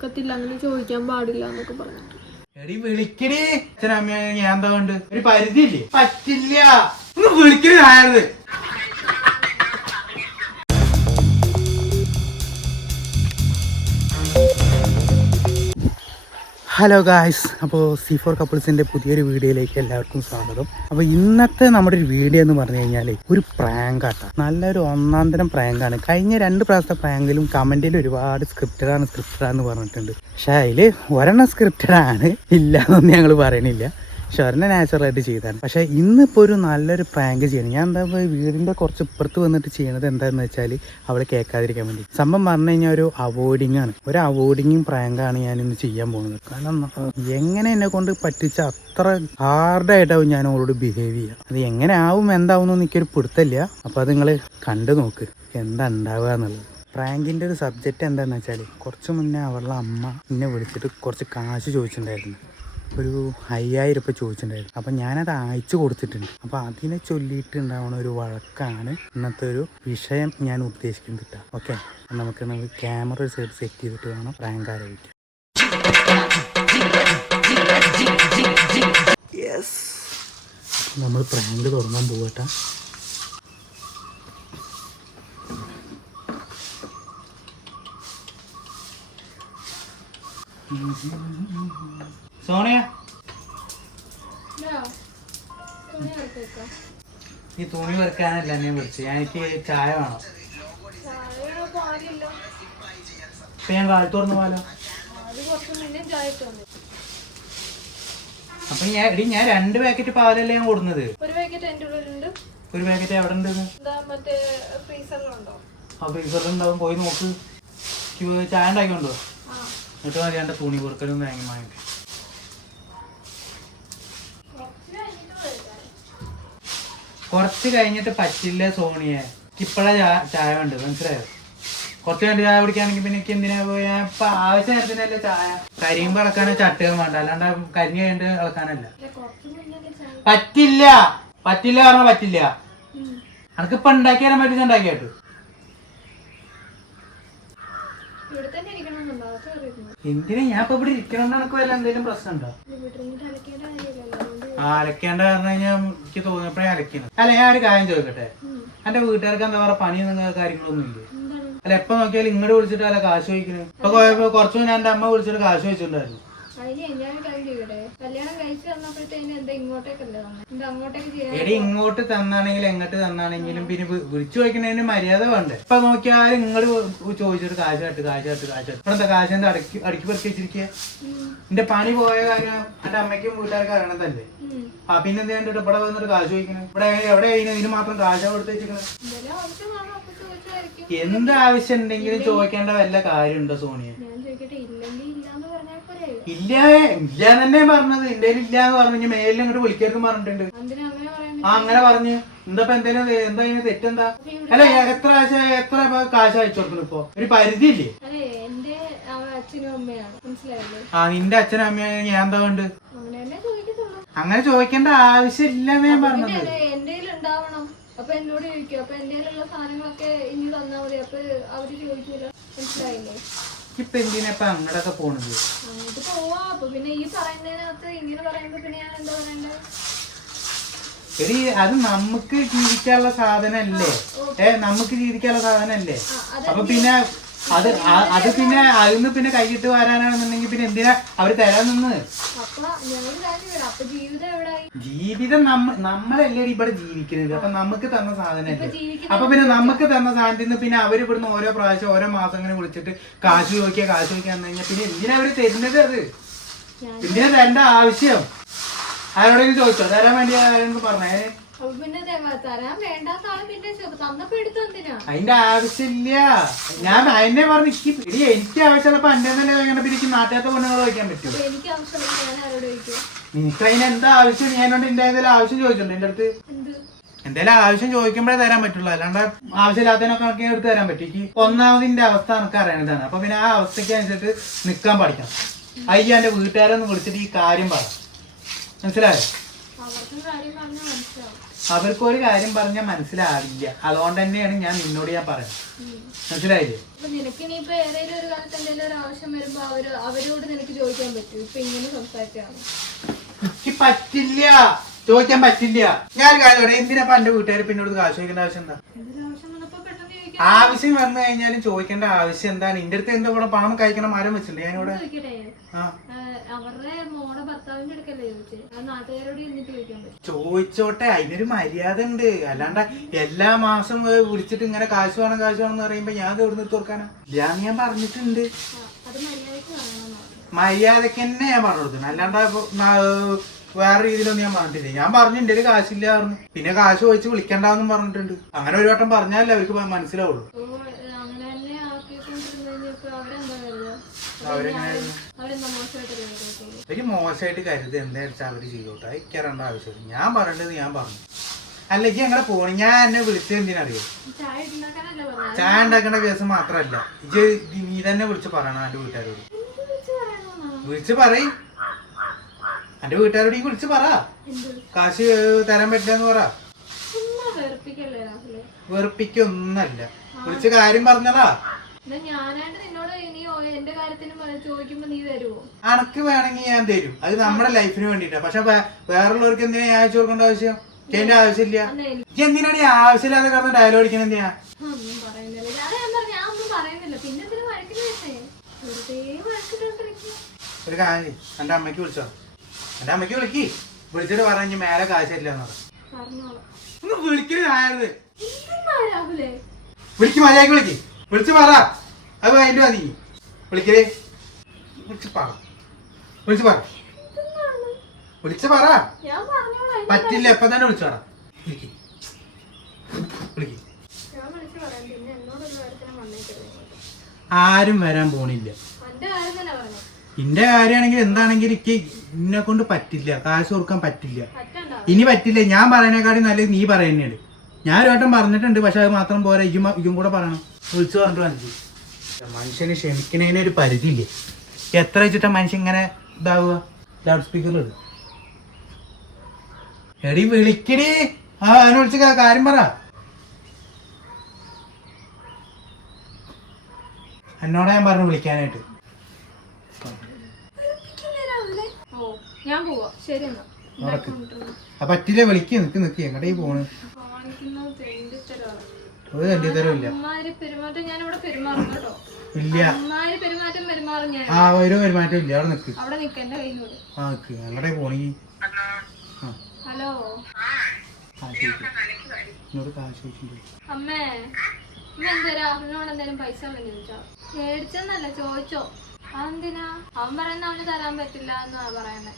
കൊടുക്കത്തില്ല, അങ്ങനെ ചോദിക്കാൻ പാടില്ല എന്നൊക്കെ പറഞ്ഞിട്ട്. എടി വിളിക്കടി അച്ഛനമ്മ, ഞാൻ എന്താ കൊണ്ട് ഒരു പരിധിയില്ലേ? പറ്റില്ല, ഒന്ന് വിളിക്കരുത്. ഹലോ ഗായ്സ്, അപ്പോൾ C4 കപ്പിൾസിൻ്റെ പുതിയൊരു വീഡിയോയിലേക്ക് എല്ലാവർക്കും സ്വാഗതം. അപ്പോൾ ഇന്നത്തെ നമ്മുടെ ഒരു വീഡിയോ എന്ന് പറഞ്ഞു കഴിഞ്ഞാൽ ഒരു പ്രാങ്കാട്ടോ. നല്ലൊരു ഒന്നാം തരം പ്രാങ്കാണ്. കഴിഞ്ഞ 2 പ്രാവശ്യത്തെ പ്രാങ്കിലും കമൻറ്റിൽ ഒരുപാട് സ്ക്രിപ്റ്റഡാന്ന് പറഞ്ഞിട്ടുണ്ട്. പക്ഷേ അതിൽ ഒരെണ്ണം സ്ക്രിപ്റ്റഡാണ്, ഇല്ല എന്നൊന്നും ഞങ്ങൾ പറയണില്ല. ഷെറിനെ നാച്ചുറലായിട്ട് ചെയ്താണ്. പക്ഷേ ഇന്നിപ്പോൾ ഒരു നല്ലൊരു പ്രാങ്ക് ചെയ്യണം. ഞാൻ എന്താ വീടിൻ്റെ കുറച്ച് ഇപ്പുറത്ത് വന്നിട്ട് ചെയ്യണത് എന്താണെന്ന് വെച്ചാൽ അവളെ കേൾക്കാതിരിക്കാൻ വേണ്ടി. സംഭവം പറഞ്ഞു കഴിഞ്ഞാൽ ഒരു അവോയ്ഡിങ്ങും പ്രാങ്കാണ് ഞാനിന്ന് ചെയ്യാൻ പോകുന്നത്. കാരണം എങ്ങനെ എന്നെ കൊണ്ട് പറ്റിച്ച അത്ര ഹാർഡായിട്ടാവും ഞാൻ അവളോട് ബിഹേവ് ചെയ്യുക. അത് എങ്ങനെ ആവും എന്താവും എനിക്കൊരു പിടുത്തമില്ല. അപ്പോൾ അത് നിങ്ങൾ കണ്ടു നോക്ക് എന്താ ഉണ്ടാവുക എന്നുള്ളത്. പ്രാങ്കിൻ്റെ ഒരു സബ്ജക്റ്റ് എന്താണെന്ന് വെച്ചാൽ കുറച്ച് മുന്നേ അവളുടെ അമ്മ എന്നെ വിളിച്ചിട്ട് കുറച്ച് കാശ് ചോദിച്ചിട്ടുണ്ടായിരുന്നു. ഒരു 5000 രൂപ ചോദിച്ചിട്ടുണ്ടായിരുന്നു. അപ്പം ഞാനത് അയച്ചു കൊടുത്തിട്ടുണ്ട്. അപ്പോൾ അതിനെ ചൊല്ലിയിട്ടുണ്ടാവുന്ന ഒരു വഴക്കാണ് ഇന്നത്തെ ഒരു വിഷയം ഞാൻ ഉദ്ദേശിക്കുന്നത് കേട്ടോ. ഓക്കെ, നമുക്ക് ക്യാമറ ഒരു സൈഡ് സെറ്റ് ചെയ്തിട്ട് വേണം പ്രാങ്ക് ആരംഭിക്കാൻ. യെസ്, നമ്മൾ പ്രാങ്ക് തുടങ്ങാൻ പോകട്ടെ. സോണിയ, ഈ തുണി വെറുക്കാനല്ല എന്നെ വിളിച്ചു. എനിക്ക് ചായ വേണം. ഇപ്പൊ ഞാൻ കാലത്ത് തുറന്നു പോലോ. അപ്പൊ ഞാൻ 2 പാക്കറ്റ് പാലല്ലേ ഞാൻ കൊടുക്കുന്നത്. ഒരു പാക്കറ്റ് എവിടെ ഉണ്ട്? ആ ഫ്രീസറിലുണ്ടാവും, പോയി നോക്ക്. ചായ ഉണ്ടാക്കിക്കൊണ്ടോ? എന്നിട്ട് മതി എന്റെ തുണി കൊടുക്കലും തേങ്ങ വാങ്ങി. കുറച്ച് കഴിഞ്ഞിട്ട് പറ്റില്ല സോണിയെ, ഇപ്പഴാ ചായ ഉണ്ട്, മനസ്സിലായോ? കുറച്ച് കഴിഞ്ഞിട്ട് ചായ കുടിക്കുകയാണെങ്കിൽ പിന്നെ എനിക്ക് എന്തിനാ പോയാ ഇപ്പൊ ആവശ്യ നേരത്തിനല്ലേ ചായ. കരിയുമ്പോ ഇളക്കാനോ ചട്ടുകൾ വേണ്ട, അല്ലാണ്ട് കരിഞ്ഞ് കഴിഞ്ഞിട്ട് ഇളക്കാനല്ല. പറ്റില്ല പറഞ്ഞാൽ പറ്റില്ല. അനക്കിപ്പൊ ഉണ്ടാക്കിയാലും പറ്റില്ല, ഉണ്ടാക്കിയായിട്ട് എന്തിനാ ഞാൻ ഇപ്പൊ ഇവിടെ ഇരിക്കണമെന്ന് എനിക്ക് വല്ല എന്തെങ്കിലും പ്രശ്നം ഉണ്ടോ? അലക്കേണ്ട പറഞ്ഞു കഴിഞ്ഞാൽ എനിക്ക് തോന്നിയപ്പോഴേ അലക്കുന്നത്. അല്ല, ഞാൻ ഒരു കാര്യം ചോദിക്കട്ടെ, എന്റെ വീട്ടുകാർക്ക് എന്താ പറയുക പണിയൊന്നും കാര്യങ്ങളൊന്നും ഇല്ലേ? അല്ല, എപ്പൊ നോക്കിയാലും ഇങ്ങോട്ട് വിളിച്ചിട്ട് അല്ല കാശ് ചോദിക്കുന്നത്. ഇപ്പൊ കുറച്ചു മുന്നേ എന്റെ അമ്മ വിളിച്ചിട്ട് കാശ് ചോദിച്ചിട്ടുണ്ടായിരുന്നു. എടി, ഇങ്ങോട്ട് തന്നാണെങ്കിലും എങ്ങോട്ട് തന്നാണെങ്കിലും പിന്നെ വിളിച്ചു ചോദിക്കുന്നതിന് മര്യാദ വേണ്ടേ? ഇപ്പൊ നോക്കിയാലും ഇങ്ങോട്ട് ചോദിച്ചിട്ട് കാശ് ഇപ്പഴത്തെ കാശ് എന്താ അടുക്കി പെറുക്കി വെച്ചിരിക്കുക? എന്റെ പണി പോയ കാര്യം എന്റെ അമ്മയ്ക്കും വീട്ടുകാർക്ക് അറിയണതല്ലേ. ആ പിന്നെ എന്ത് കണ്ടിട്ട് ഇവിടെ വന്നിട്ട് കാശ് ചോദിക്കുന്നത്? ഇവിടെ എവിടെ ഇതിന് മാത്രം കാശ് കൊടുത്ത് വെച്ചിരിക്കുന്നത്? എന്ത് ആവശ്യം ഉണ്ടെങ്കിലും ചോദിക്കേണ്ട വല്ല കാര്യമുണ്ടോ സോണിയ? ഇല്ല തന്നെ പറഞ്ഞത്. എന്റെ ഇല്ലാന്ന് പറഞ്ഞു. മേലിൽ ഇങ്ങോട്ട് വിളിക്കരുത് പറഞ്ഞിട്ടുണ്ട്. ആ അങ്ങനെ പറഞ്ഞു. എന്താ എന്താ തെറ്റെന്താ? അല്ല, എത്ര കാശ് അയച്ചു കൊടുക്കണം? ഇപ്പൊ ഒരു പരിധിയില്ലേ? ആ, നിന്റെ അച്ഛനും അമ്മയും ഞാൻ എന്താ കൊണ്ട് അങ്ങനെ ചോദിക്കേണ്ട ആവശ്യമില്ല ഞാൻ പറഞ്ഞത്. അപ്പൊ എന്നോട് ചോദിക്കും. അപ്പൊ എന്റെ സാധനങ്ങളൊക്കെ ഇനി തന്നാ മതി. അപ്പൊ അവര് ചോദിക്കൂല, മനസ്സിലായില്ലേ? ഇപ്പൊ എന്തിനാ അങ്ങോട്ടൊക്കെ പോണത്? അങ്ങോട്ട് പോവാ. അപ്പൊ പിന്നെ ഈ പറയുന്നതിനകത്ത് ഇങ്ങനെ പറയുമ്പോ പിന്നെ ഞാൻ എന്താ പറയണ്ടേ? എടി, അത് നമുക്ക് ജീവിക്കാനുള്ള സാധനല്ലേ? നമുക്ക് ജീവിക്കാനുള്ള സാധനല്ലേ? അപ്പൊ പിന്നെ അത് പിന്നെ അതിന്ന് പിന്നെ കൈയിട്ട് വരാനാണെന്നുണ്ടെങ്കിൽ പിന്നെ എന്തിനാ അവര് തരാൻ നിന്ന്? ജീവിതം നമ്മളല്ലേ ഇവിടെ ജീവിക്കുന്നത്. അപ്പൊ നമുക്ക് തന്ന സാധനല്ലേ? അപ്പൊ പിന്നെ നമുക്ക് തന്ന സാധനത്തിൽ നിന്ന് പിന്നെ അവര് ഇവിടുന്ന് ഓരോ പ്രാവശ്യം ഓരോ മാസം അങ്ങനെ വിളിച്ചിട്ട് കാശ് ചോദിക്കാന്ന് കഴിഞ്ഞാൽ പിന്നെ എന്തിനാ അവര് തരുന്നത്? അത് എന്തിനാ തരേണ്ട ആവശ്യം? ആരോടെങ്കിലും ചോദിച്ചോ? തരാൻ വേണ്ടി ആരെങ്കിലും പറഞ്ഞേ? അതിന്റെ ആവശ്യമില്ല. ഞാൻ അതിനെ പറഞ്ഞു എനിക്ക് ആവശ്യമുള്ളപ്പോ എന്റെ തന്നെ കഴിക്കണം. പിന്നെ എനിക്ക് നാട്ടാത്ത പെണ്ണുങ്ങൾ ചോദിക്കാൻ പറ്റുമോ? നിനക്ക് അതിന് എന്താ ആവശ്യം? ഞാനോണ്ട് എന്റെ എന്തെങ്കിലും ആവശ്യം ചോദിച്ചിട്ടുണ്ട് എന്റെ അടുത്ത്. എന്തായാലും ആവശ്യം ചോദിക്കുമ്പോഴേ തരാൻ പറ്റുള്ളൂ, അല്ലാണ്ട് ആവശ്യമില്ലാത്തതിനൊക്കെ എടുത്ത് തരാൻ പറ്റും. എനിക്ക് ഒന്നാമതിന്റെ അവസ്ഥ എനിക്ക് അറിയണതാണ്. അപ്പൊ പിന്നെ ആ അവസ്ഥയ്ക്ക് അനുസരിച്ച് നിക്കാൻ പഠിക്കണം. അയ്യ എന്റെ വീട്ടുകാരൊന്ന് വിളിച്ചിട്ട് ഈ കാര്യം പറ, മനസ്സിലായോ? അവർക്ക് ഒരു കാര്യം പറഞ്ഞാൽ മനസ്സിലാവില്ല. അതുകൊണ്ട് തന്നെയാണ് ഞാൻ നിന്നോട് ഞാൻ പറയുന്നത്. മനസ്സിലായില്ലേ? നിനക്ക് ഇനിയിപ്പോ ഏതെങ്കിലും ഒരു കാലത്ത് എന്തെങ്കിലും ഒരു ആവശ്യം വരുമ്പോ അവരോട് നിനക്ക് ചോദിക്കാൻ പറ്റും. ഇപ്പൊ ഇങ്ങനെ സംസാരിച്ചാണ്. എനിക്ക് പറ്റില്ല, ചോദിക്കാൻ പറ്റില്ല. ഞാൻ കാര്യം എന്തിനാ എന്റെ വീട്ടുകാർ പിന്നോട് കാശ് ചോദിക്കേണ്ട ആവശ്യം എന്താ? ആവശ്യം വന്നു കഴിഞ്ഞാലും ചോദിക്കേണ്ട ആവശ്യം എന്താണ്? എന്റെ അടുത്ത് എന്താ ഇവിടെ പണം കഴിക്കണ മരം വെച്ചിട്ടുണ്ട് ഞാനിവിടെ. അവരുടെ മോടെ ഭർത്താവിന്റെ അടുക്കല്ലേ ചോദിച്ചത്? നാട്ടുകാരോട് എന്നിട്ട് ചോദിക്കാൻ പറ്റും. ചോദിച്ചോട്ടെ, അതിനൊരു മര്യാദ ഉണ്ട്. അല്ലാണ്ട് എല്ലാ മാസം വിളിച്ചിട്ട് ഇങ്ങനെ കാശ് വേണം എന്ന് പറയുമ്പോ ഞാൻ എവിടെ തുറക്കാനാ? ഇല്ലാന്ന് ഞാൻ പറഞ്ഞിട്ടുണ്ട്. അത് മര്യാദക്ക് വേണം. മര്യാദക്ക് തന്നെ ഞാൻ പറഞ്ഞു കൊടുക്കുന്നു. അല്ലാണ്ട് വേറെ രീതിയിലൊന്നും ഞാൻ പറഞ്ഞിട്ടില്ല. ഞാൻ പറഞ്ഞു എന്റെ ഒരു കാശില്ല പറഞ്ഞു. പിന്നെ കാശ് ചോദിച്ച് വിളിക്കണ്ടെന്നും പറഞ്ഞിട്ടുണ്ട്. അങ്ങനെ ഒരു വട്ടം പറഞ്ഞാലേ അവർക്ക് മനസ്സിലാവുള്ളൂ. എനിക്ക് മോശമായിട്ട് കരുത് എന്താ വെച്ചാൽ അവര് ചെയ്തോട്ടെ. എനിക്കറിയേണ്ട ആവശ്യമില്ല. ഞാൻ പറയേണ്ടത് ഞാൻ പറഞ്ഞു. അല്ലെങ്കിൽ അങ്ങനെ പോണി. ഞാൻ എന്നെ വിളിച്ചത് എന്തിനറിയോ? ചായ ഉണ്ടാക്കേണ്ട കേസ് മാത്രല്ല, നീ തന്നെ വിളിച്ച് പറയണം എന്റെ വീട്ടുകാരോട്. വിളിച്ച് പറയും. എന്റെ വീട്ടുകാരോട് ഈ വിളിച്ച് പറ, കാശ് തരാൻ പറ്റില്ലെന്ന് പറ. വെറുപ്പിക്കൊന്നല്ല, വിളിച്ച് കാര്യം പറഞ്ഞതാ. അനക്ക് വേണമെങ്കിൽ ഞാൻ തരും, അത് നമ്മുടെ ലൈഫിന് വേണ്ടിട്ടാ. പക്ഷെ വേറുള്ളവർക്ക് എന്തിനാ ഞാൻ അയച്ചു കൊടുക്കേണ്ട ആവശ്യം? എന്റെ ആവശ്യമില്ല. എന്തിനാണ് ഈ ആവശ്യമില്ലാതെ കിടന്ന് ഡയലോഗ് അടിക്കണ? എന്തിനാ? ഒരു കാര്യം, എന്റെ അമ്മയ്ക്ക് വിളിച്ചോ? എന്റെ അമ്മയ്ക്ക് വിളിച്ചിട്ട് പറഞ്ഞ മേലെ കാശില്ലെന്ന് ഒന്ന് വിളിക്കരുത്. വിളിക്ക്, മര്യാദക്ക് വിളിച്ച് പറ. അത് അതിന്റെ മതി. വിളിക്കേ, വിളിച്ച് പറ. പറ്റില്ല, എപ്പൊ തന്നെ വിളിച്ചു പറ. ആരും വരാൻ പോണില്ല. ഇന്റെ കാര്യമാണെങ്കിൽ എന്താണെങ്കിൽ എനിക്ക് ഇന്നെ കൊണ്ട് പറ്റില്ല, കാശ് കൊടുക്കാൻ പറ്റില്ല. ഇനി പറ്റില്ല. ഞാൻ പറയുന്നേക്കാളും നല്ലത് നീ പറയുന്നതാണ്. ഞാൻ ഒരു വട്ടം പറഞ്ഞിട്ടുണ്ട്, പക്ഷെ അത് മാത്രം പോരാ, ഇയും കൂടെ പറയണം. വിളിച്ചു പറഞ്ഞിട്ട് മനസ്സിലായി. മനുഷ്യന് ക്ഷമിക്കണേന് ഒരു പരിധിയില്ലേ? എത്ര വെച്ചിട്ടാ മനുഷ്യൻ ഇങ്ങനെ ഇതാവുക? ലൗഡ് സ്പീക്കറിൽ എടി വിളിക്കടി. അതിനെ വിളിച്ച് കാര്യം പറ. എന്നോട് ഞാൻ പറഞ്ഞു വിളിക്കാനായിട്ട്. പറ്റില്ല, വിളിക്ക്. നിക്ക് എങ്ങടേ പോണ്? ഒരു കണ്ടിത്തരവില്ല. ഇല്ല, ഒരു പെരുമാറ്റം ഇല്ല. അവിടെ നിക്ക്. എങ്ങടേ പോണീ? ഹലോ, എന്നോട് കാശ് ചോദിച്ചിട്ടുണ്ട്. അമ്മേ, രാഹുലിനോട് എന്തായാലും പൈസ മേടിച്ചെന്നല്ല, ചോദിച്ചോ. അതെന്തിനാ? അവൻ പറയുന്ന അവന് തരാൻ പറ്റില്ല എന്നാ പറയണേ.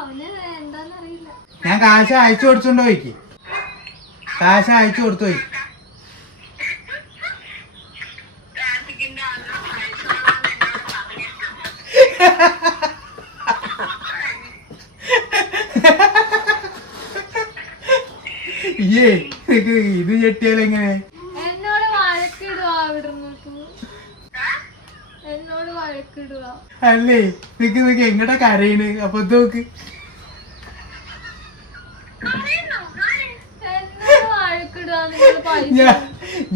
അവന് എന്താന്നറിയില്ല. ഞാൻ കാശ് അയച്ചു കൊടുത്തോണ്ടോ? പോയിക്ക് കാശ് അയച്ചു കൊടുത്തു പോയി. ഇത് ചെട്ടിയാലെങ്ങനെ? എന്നോട് വഴക്കിടുക. അല്ലേ, നിക്ക് എങ്ങടെ കരയണ്? അപ്പൊ നോക്ക്,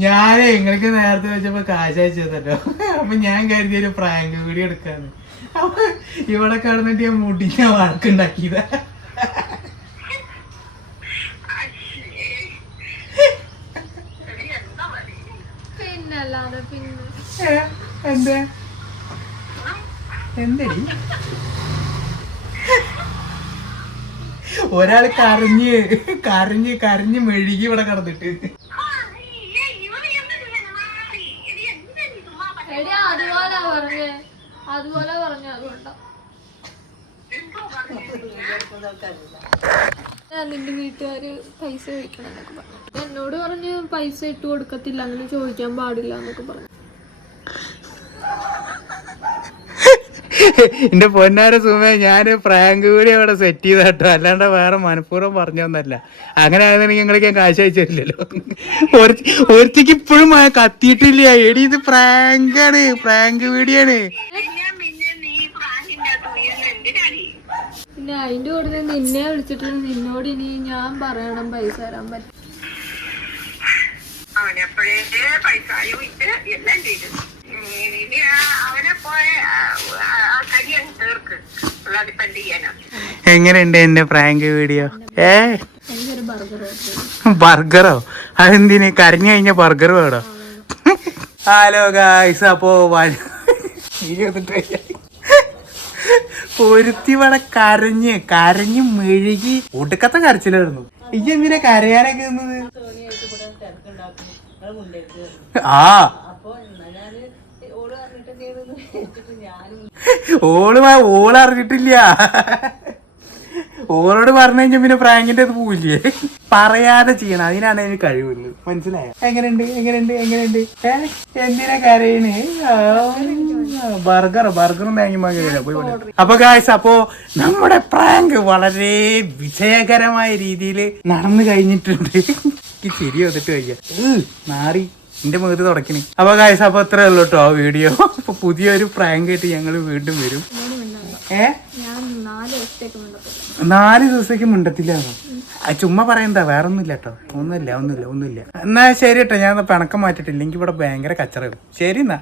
ഞാനേ നിങ്ങൾക്ക് നേരത്തെ വെച്ചപ്പോ കാശ് അയച്ചതല്ലോ. അപ്പൊ ഞാൻ കരുതിയ ഒരു പ്രാങ്ക് വീഡിയോ എടുക്കാന്ന്. അപ്പൊ ഇവിടെ കിടന്നിട്ട് ഞാൻ മുടിഞ്ഞ വഴക്കുണ്ടാക്കിയതാ. പിന്നല്ലാതെ പിന്നെ എന്താ എന്തടി? ഒരാള് കരഞ്ഞ് മെഴുകി ഇവിടെ കിടന്നിട്ട്. അതുപോലെ പറഞ്ഞ അതുകൊണ്ടാ നിന്റെ വീട്ടുകാര് പൈസ ചോദിക്കണം എന്നൊക്കെ പറഞ്ഞു. എന്നോട് പറഞ്ഞ് പൈസ ഇട്ട് കൊടുക്കത്തില്ല, അങ്ങനെ ചോദിക്കാൻ പാടില്ല എന്നൊക്കെ പറഞ്ഞു. എന്റെ പൊന്നാര സുമേ, ഞാൻ പ്രാങ്ക് കൂടി അവിടെ സെറ്റ് ചെയ്ത കേട്ടോ, അല്ലാണ്ട് വേറെ മനഃപൂർവ്വം പറഞ്ഞൊന്നല്ല. അങ്ങനെ ആയിരുന്നെങ്കിൽ ഞങ്ങൾക്ക് ഞാൻ കാശ് അയച്ചില്ലല്ലോ. ഒരുത്തിക്ക് ഇപ്പോഴും കത്തിയിട്ടില്ല. എടി ഇത് പ്രാങ്കാണ്, പ്രാങ്ക് വീഡിയോ ആണ്. പിന്നെ അതിന്റെ കൂടെ നിന്നെ വിളിച്ചിട്ട് നിന്നോട് ഇനി ഞാൻ പറയണം പൈസ തരാൻ പറ്റും. അവനെപ്പോഴേ പൈസ ചോദിച്ച് എല്ലാം ചെയ്തു. ഇനി അവനെ പോയ കരിയൻ തീർക്ക് ഡിപ്പെൻഡ് ചെയ്യാനാ. എങ്ങനെയുണ്ട് എന്റെ പ്രാങ്ക് വീഡിയോ? എനിക്കൊരു ബർഗർ ഓർഡർ. ബർഗറോ? അതെന്തിന്? കരഞ്ഞു കഴിഞ്ഞ ബർഗർ വേണോ? ഹലോ ഗായ്സ്, അപ്പോ ഒരുത്തിവടെ കരഞ്ഞ് മെഴുകി ഒടുക്കത്തെ കരച്ചിലായിരുന്നു. ഈ എന്തിനാ കരയാനൊക്കെ നിന്നത്? ആ ഓള് അറിഞ്ഞിട്ടില്ല. ഓളോട് പറഞ്ഞു കഴിഞ്ഞാൽ പിന്നെ പ്രാങ്കിന്റെ അത് പോവില്ലേ? പറയാതെ ചെയ്യണം, അതിനാണ് അതിന് കഴിവുള്ളത്. മനസ്സിലായോ? എങ്ങനെയുണ്ട്? എന്തിനാ കരയണ്? ബർഗറും തേങ്ങി വാങ്ങിയില്ല പോയി. അപ്പൊ ഗായ്സ്, അപ്പോ നമ്മുടെ പ്രാങ്ക് വളരെ വിജയകരമായ രീതിയിൽ നടന്നു കഴിഞ്ഞിട്ടുണ്ട്. എനിക്ക് ശരി വന്നിട്ട് വയ്യ, നാറി എന്റെ മുഖത്ത് തുടക്കണേ. അപ്പൊ ഗായ്സ്, അപ്പൊ അത്രേ ഉള്ളൂ കേട്ടോ ആ വീഡിയോ. അപ്പൊ പുതിയൊരു പ്രാങ്ക് ആയിട്ട് ഞങ്ങള് വീണ്ടും വരും. ഞാൻ 4 ദിവസത്തേക്ക് മിണ്ടത്തില്ല. ചുമ്മാ പറയണ്ട, വേറെ ഒന്നുമില്ല കേട്ടോ. ഒന്നുമില്ല. എന്നാ ശരി കേട്ടോ, ഞാൻ പിണക്കം മാറ്റിട്ടില്ല. എനിക്ക് ഇവിടെ ഭയങ്കര കച്ചറ. ശരി എന്നാ.